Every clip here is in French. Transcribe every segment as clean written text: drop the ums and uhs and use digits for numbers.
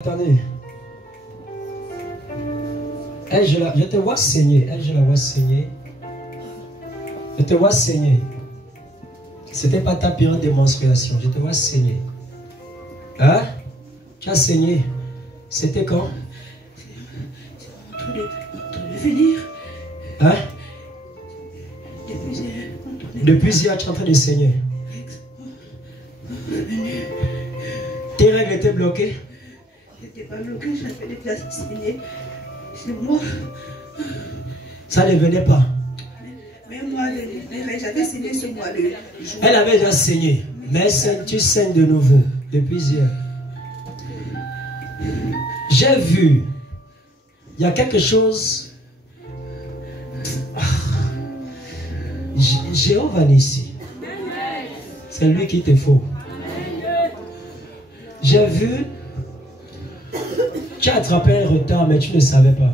Attendez. Je te vois saigner. Je la vois saigner. Je te vois saigner. C'était pas ta période de menstruation. Je te vois saigner. Hein? Tu as saigné. C'était quand? De venir. Hein? Depuis hier, tu es en train de saigner. Tes règles étaient bloquées? J'étais pas bloquée, j'avais des places saignées. C'est moi. Ça ne venait pas. Mais moi, les règles, j'avais saigné ce mois le jour. Elle avait déjà saigné. Mais tu saignes de nouveau. Depuis hier. J'ai vu. Il y a quelque chose. Jéhovah Nissi. C'est lui qui te faut. J'ai vu. Tu as attrapé un retard, mais tu ne savais pas.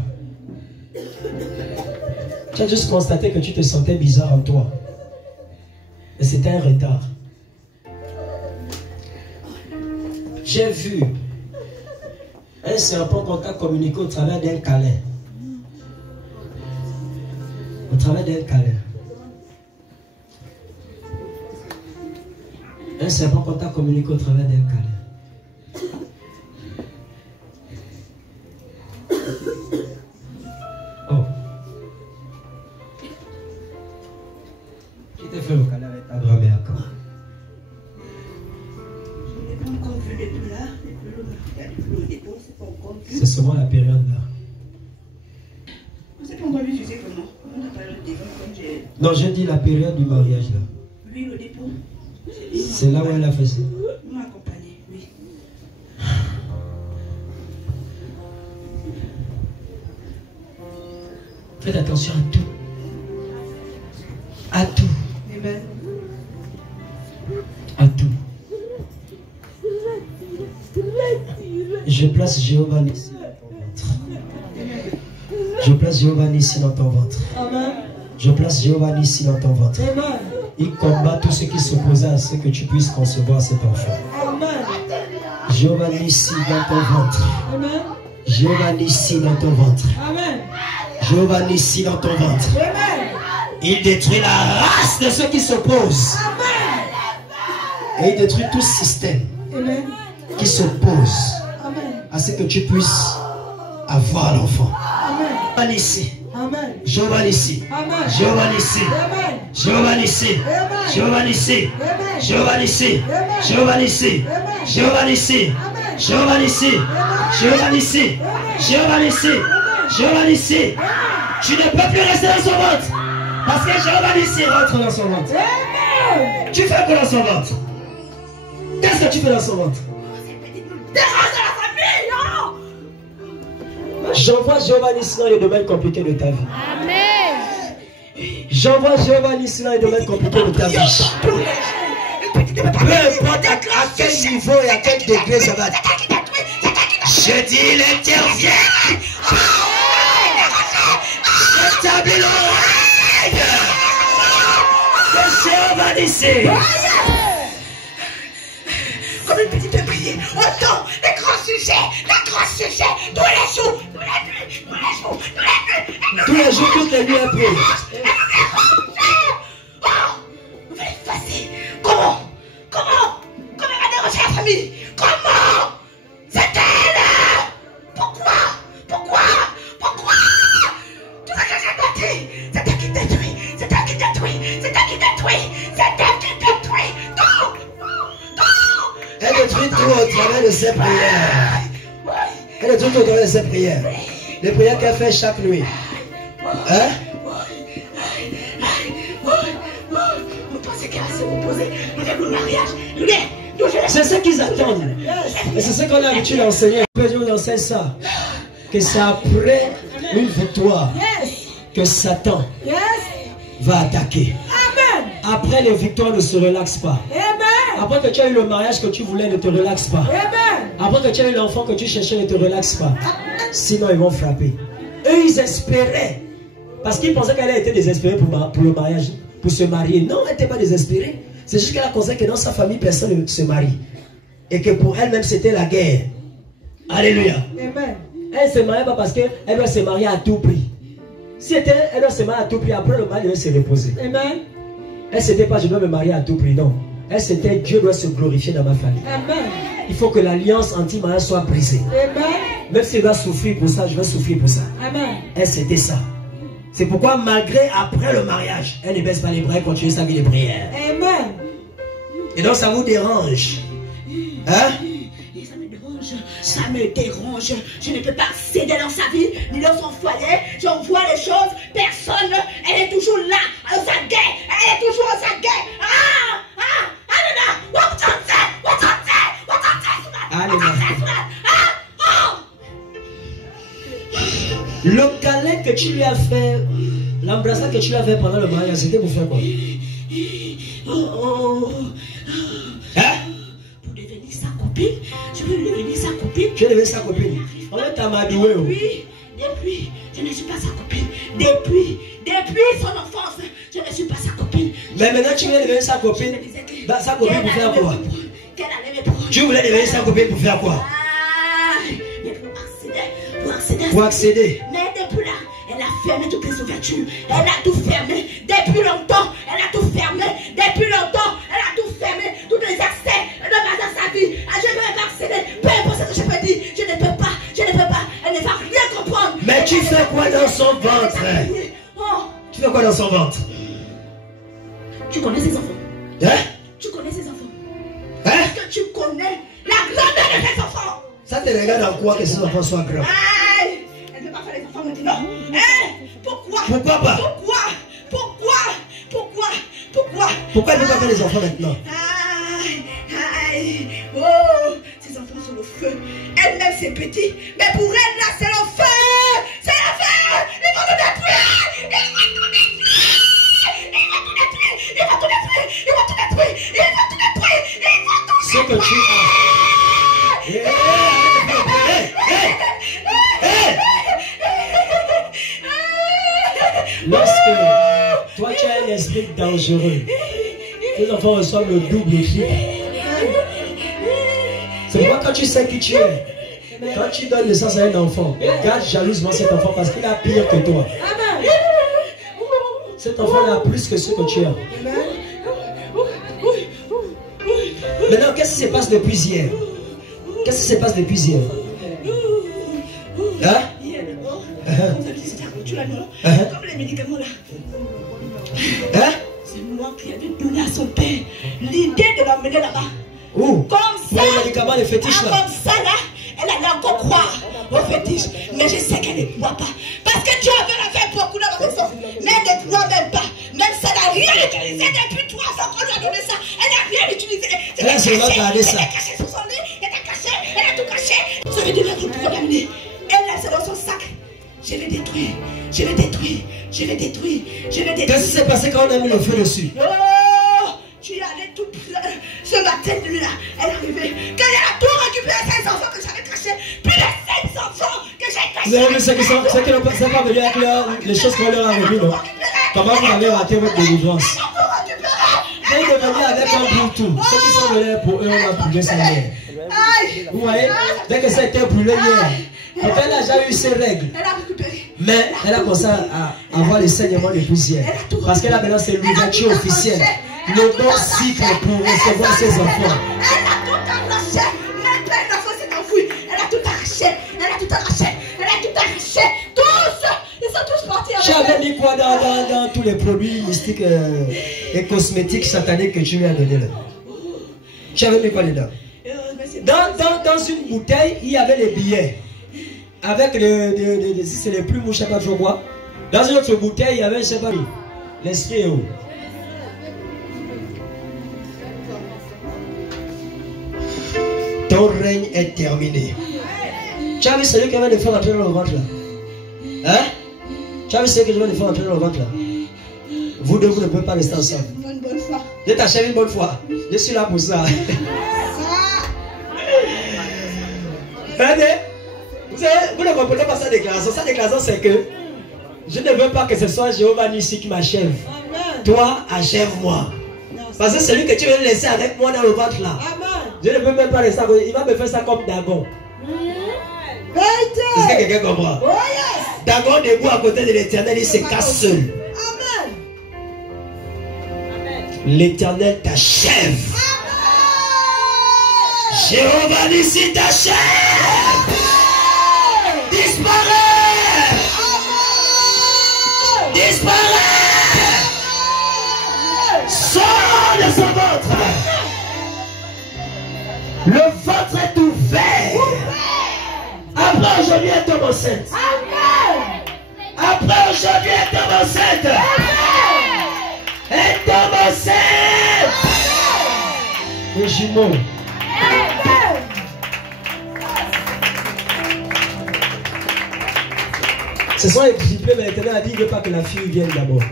Tu as juste constaté que tu te sentais bizarre en toi. Mais c'était un retard. J'ai vu un serpent qu'on t'a communiqué au travers d'un câlin. Au travers d'un câlin. Un serpent qu'on t'a communiqué au travers d'un câlin. Oh. Qui t'a fait le câlin avec ta grand-mère quand? Je n'ai pas encore vu les plats, le dépôt, c'est pas encore vu. C'est seulement la période là. On s'est pas encore vu, tu sais comment? On n'a pas le dépôt comme j'ai. Non, je dis la période du mariage là. Oui, le dépôt. C'est là où elle a fait ça. On m'a accompagné, oui. Faites attention à tout. À tout. Amen. À tout. Je place Jéhovah Nissi dans ton ventre. Je place Jéhovah Nissi dans ton ventre. Je place Jéhovah Nissi dans ton ventre. Il combat tout ce qui s'opposait à ce que tu puisses concevoir cet enfant. Jéhovah Nissi dans ton ventre. Jéhovah Nissi dans ton ventre. Jéhovah Nissi dans ton ventre. Il détruit la race de ceux qui s'opposent. Et il détruit tout système qui s'oppose à ce que tu puisses avoir l'enfant. Jéhovah Nissi. Jéhovah Nissi. Jéhovah Nissi. Jéhovah Nissi. Jéhovah Nissi. Jéhovah Nissi. Jéhovah Nissi. Jéhovah Nissi. Jéhovah Nissi. Jéhovah Nissi. Jéhovah Nissi. Jéhovah Nissi. Tu ne peux plus rester dans son ventre. Parce que Jéhovah Nissi rentre dans son ventre. Tu fais quoi dans son ventre? Qu'est-ce que tu fais dans son ventre? J'envoie Jéhovah Nissi dans les domaines compliqués de ta vie. Amen. J'envoie Jéhovah Nissi dans les domaines compliqués de ta vie. Peu importe à quel niveau et à quel degré ça va. Je dis, il intervient. J'établis le règne de Jéhovah Nissi. Comme une petite prière, autant les grands sujets, tous les jours, tous les jours, Toutes les nuits après. Oh, on va l'effacer. Comment va déranger la famille? Comment? C'est elle. Pourquoi? Tu vas que j'ai bâti. C'est elle qui détruit. Elle détruit tout au travers de ses prières. Elle détruit tout au travers de ses prières. Les prières qu'elle fait chaque nuit. Hein? Vous pensez qu'elle va se reposer avec le mariage? C'est ce qu'ils attendent. Et c'est ce qu'on a l'habitude d'enseigner. Je vous enseigne ça. Que c'est après une victoire que Satan va attaquer. Après les victoires ne se relaxent pas. Après que tu as eu le mariage que tu voulais, ne te relaxe pas. Après que tu as eu l'enfant que tu cherchais, ne te relaxe pas. Sinon, ils vont frapper. Eux, ils espéraient. Parce qu'ils pensaient qu'elle était désespérée pour le mariage, pour se marier. Non, elle n'était pas désespérée. C'est juste qu'elle a constaté que dans sa famille, personne ne se marie. Et que pour elle-même, c'était la guerre. Alléluia. Amen. Elle ne se marie pas parce qu'elle doit se marier à tout prix. Si elle doit se marier à tout prix, après le mari doit se reposer. Amen. Elle ne s'était pas je dois me marier à tout prix, non. Elle c'était Dieu doit se glorifier dans ma famille. Amen. Il faut que l'alliance anti-mariage soit brisée. Amen. Même si elle doit souffrir pour ça, je vais souffrir pour ça. Amen. Elle c'était ça. C'est pourquoi malgré après le mariage, elle ne baisse pas les bras et continue sa vie de prière. Amen. Et donc ça vous dérange. Hein? Ça me dérange. Je ne peux pas accéder dans sa vie, ni dans son foyer. J'en vois les choses. Personne. Elle est toujours là, à sa guerre. Elle est toujours à sa guerre. Le câlin que tu lui as fait, l'embrassade que tu lui as fait pendant le mariage, c'était pour faire quoi? Hein? Pour devenir sa copine. Je veux devenir sa copine. Tu es devenue sa copine. On est amadoué. Depuis, je ne suis pas sa copine. Depuis son enfance, je ne suis pas sa copine. Mais maintenant tu veux devenir sa copine. Sa copine pour faire quoi? Tu voulais devenir sa copine pour faire quoi? Pour accéder. Mais depuis là, elle a fermé toutes les ouvertures. Elle a tout fermé. Depuis longtemps, elle a tout fermé. Depuis longtemps, elle a tout fermé. Tous les accès dans sa vie. Je ne peux pas accéder. Peu importe ce que je peux dire. Je ne peux pas. Elle ne va rien comprendre. Mais tu fais quoi dans son ventre? Tu fais quoi dans son ventre? Tu connais ses enfants? Hein? Tu connais ses enfants? Hein? Est-ce que tu connais la grandeur de ses enfants? Ça te regarde en quoi que ses enfants soient grands? Elle ne peut pas faire les enfants maintenant. Pourquoi? Pourquoi pas? Pourquoi elle ne peut pas faire les enfants maintenant? Ces enfants sont le feu. Elle-même c'est petit. Mais pour elle là c'est le feu. C'est le feu. Ils vont tout détruire. Ce que tu as. Lorsque toi tu as un esprit dangereux, tes enfants reçoivent le double triple. C'est pourquoi quand tu sais qui tu es, quand tu donnes naissance à un enfant, garde jalousement cet enfant parce qu'il a pire que toi. Cet enfant a plus que ce que tu as. Maintenant, qu'est-ce qui se passe depuis hier? Qu'est-ce qui se passe depuis hier? Hein? Comme les médicaments là. Hein? C'est moi qui avais donné à son père l'idée de l'emmener là-bas. Où? Comme ça. Pour les médicaments, les fétiches là. Comme ça là, elle allait encore croire aux fétiches. Mais je sais qu'elle ne croit pas. Parce que Dieu avait fait beaucoup de raisons. Mais elle ne croit même pas. Même ça n'a rien utilisé depuis 3 ans qu'on lui a donné ça. Elle n'a rien utilisé. C'était caché sur son lit. Elle a caché. Elle a tout caché. Ça veut dire qu'il pourrait l'amener. Elle, c'est dans son sac. Je l'ai détruit. Qu'est-ce qui s'est passé quand on a mis le feu dessus? Oh, tu y allais tout ce matin, là, elle est arrivée. Qu'elle a tout récupéré 5 enfants que j'avais cachés. Plus de 5 enfants que j'ai cachés. Vous avez vu ceux qui ne sont pas venus avec les choses qu'on leur a revues, non? Comment vous avez raté votre délivrance? Vous êtes venus avec un Bluetooth. Ceux qui sont venus pour eux, on a brûlé ça hier. Vous voyez? Dès que ça a été brûlé hier, peut-être elle n'a jamais eu ses règles. Elle a récupéré. Mais elle a commencé à avoir les saignements de poussière. Parce qu'elle a maintenant c'est l'ouverture officielle. Le bon cycle pour recevoir ses enfants. Elle a tout arraché. Même plein d'enfants s'est enfoui. Elle a tout arraché. Tous. Ils sont tous partis avec elle. Tu avais mis quoi dans tous les produits mystiques et cosmétiques sataniques que tu lui as donné là? Tu avais mis quoi dedans? Dans une bouteille, il y avait les billets. Avec c'est les plumes ou je sais pas trop quoi. Dans une autre bouteille, il y avait, je sais pas, l'esprit est où? Ton règne est terminé. Tu as vu celui qui vient de faire entrer dans le ventre là? Hein? Tu as vu celui qui vient de faire entrer dans le ventre là? Vous deux, vous ne pouvez pas rester ensemble. Une bonne fois. Je t'achève une bonne fois. Je suis là pour ça. Regardez. Vous ne comprenez pas sa déclaration. Sa déclaration, c'est que je ne veux pas que ce soit Jéhovah Nissi qui m'achève. Toi, achève-moi. Parce que celui que tu veux laisser avec moi dans le ventre là, je ne peux même pas rester. Il va me faire ça comme Dagon. Est-ce que quelqu'un comprend? Oh yes. Dagon debout à côté de l'Éternel, il se casse seul. Amen. L'Éternel t'achève. Jéhovah Nissi t'achève. Disparaît. Disparaît. Sors de son ventre. Le ventre est ouvert. Après aujourd'hui, elle tombe enceinte. Après aujourd'hui, elle tombe enceinte. Elle tombe enceinte. Les jumeaux. Ce sont les triplés, mais l'Éternel a dit qu'il ne veut pas que la fille vienne d'abord.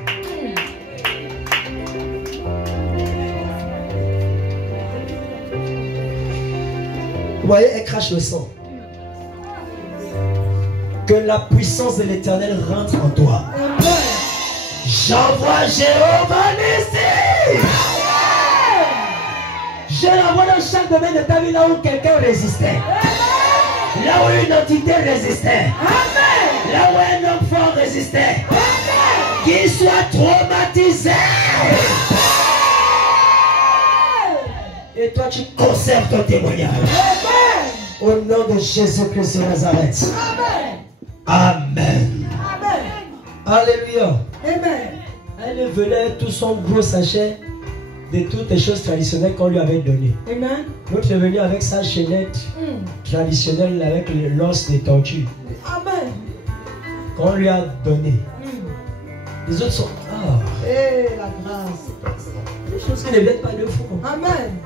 Vous voyez, elle crache le sang. Que la puissance de l'Éternel rentre en toi. J'envoie Jéhovah Nissi. Je l'envoie dans chaque domaine de ta vie, là où quelqu'un résistait. Là où une entité résistait. Là où un homme fort résistait. Qu'il soit traumatisé. Et toi, tu conserves ton témoignage. Au nom de Jésus-Christ de Nazareth. Amen. Alléluia. Elle venait tout son gros sachet de toutes les choses traditionnelles qu'on lui avait données. L'autre est venu avec sa chaînette traditionnelle avec l'os des tortues. Qu'on lui a donné. Les autres sont. Ah. Et la grâce. Des choses qui ne viennent pas de fou. Amen.